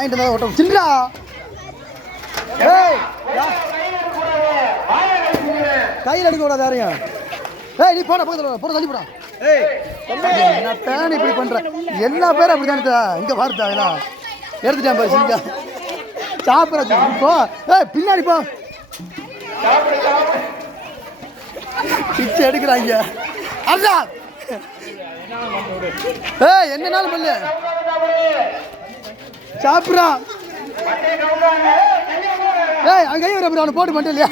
சின்றா கையில் எடுக்க கூடாது யாரையும். நீ போட பக்கத்தில் போட தள்ளி போடா. என்ன இப்படி பண்ற? எல்லா பேரும் அப்படித்தான். இங்க வார்த்தா எடுத்துட்டேன் பாரு. சிங்கா சாப்பிட போ. பின்னாடி போ. பிச்சை எடுக்கிறாங்க. அண்ணா என்னன்னாலும் பண்ணு. சாப்பிட்றா. அங்க கை வர அவனை போட்டு மட்டும் இல்லையா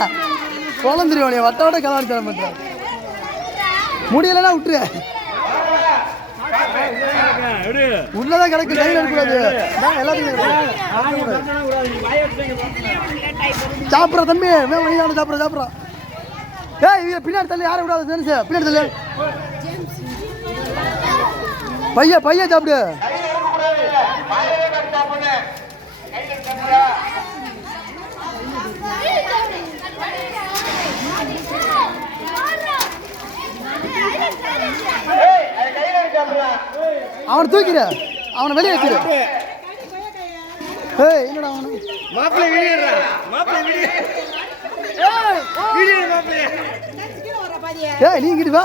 குழந்துருவானே வட்ட வட்ட கலாடி தர மாட்டேன். முடியலன்னா விட்டுரு. உள்ளதான் கிடக்கு. கையில் எடுக்கூடாது. எல்லாத்துக்கும் சாப்பிட்ற தம்பி வழியான சாப்பிட்ற சாப்பிட்றா. பின்னாடி தள்ளி யாரும் விடாது. தெரிஞ்சு பின்னாடி தள்ளி பையன் சாப்பிடு. அவனை தூக்கிற. அவனை வெளியே வச்சிரு. என்னடா அவனு நீங்கிட்டு வா.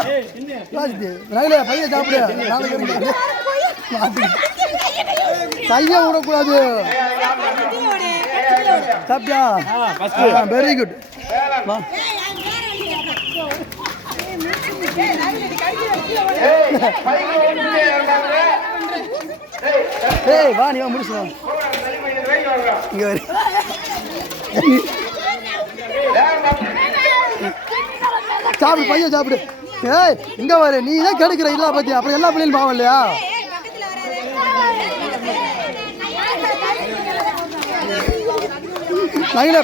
பையன் சாப்பிடு. கையை விடக்கூடாது. சாப்பிட்டியா? Very good. வா நீ வா முடிச்சு இங்க வர. சாப்பிடு பையன் சாப்பிடு. இங்க வரு. நீ தான் கெடுக்கிற. இல்ல பத்தி அப்புறம் எல்லா பிள்ளைகளும் பாவம் இல்லையா?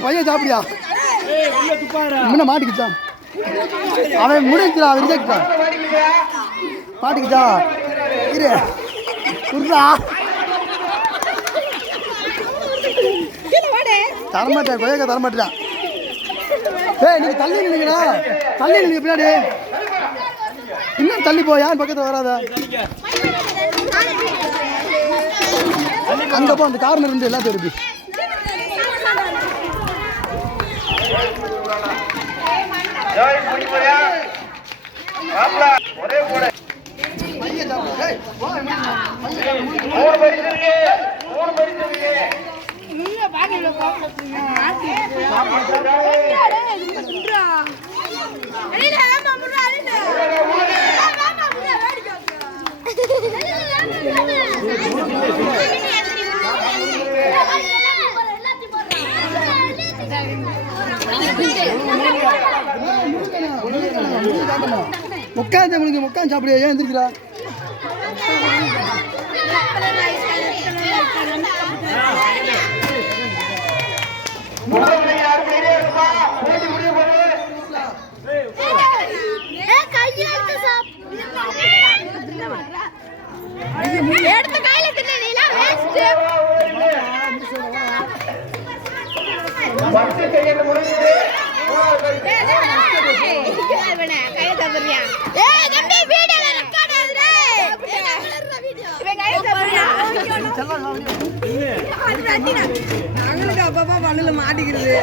பையன் சாப்பிடியா? முன்ன மாட்டிக்கிச்சா? அவன் முடிஞ்சா ரிஜெக்ட் மாட்டிக்கிச்சா? இரு குர்ரா தரமாட்டேன். கொய்யாக்கா தரமாட்டேன். நீங்க தள்ளி நில்லுங்கடா. தள்ளி நில்லுங்க. பின்னாடி இன்னும் தள்ளி போ. யார் பக்கத்தில் வராத. அங்க போ. அந்த கார்னர் இருந்து எல்லாத்தையும் இருக்கு. உட்காந்து உங்களுக்கு உட்காந்து சாப்பிடு. ஏன் எந்திரிக்கிறா? அப்பப்பா மண்ணுல மாட்டிக்கிறது.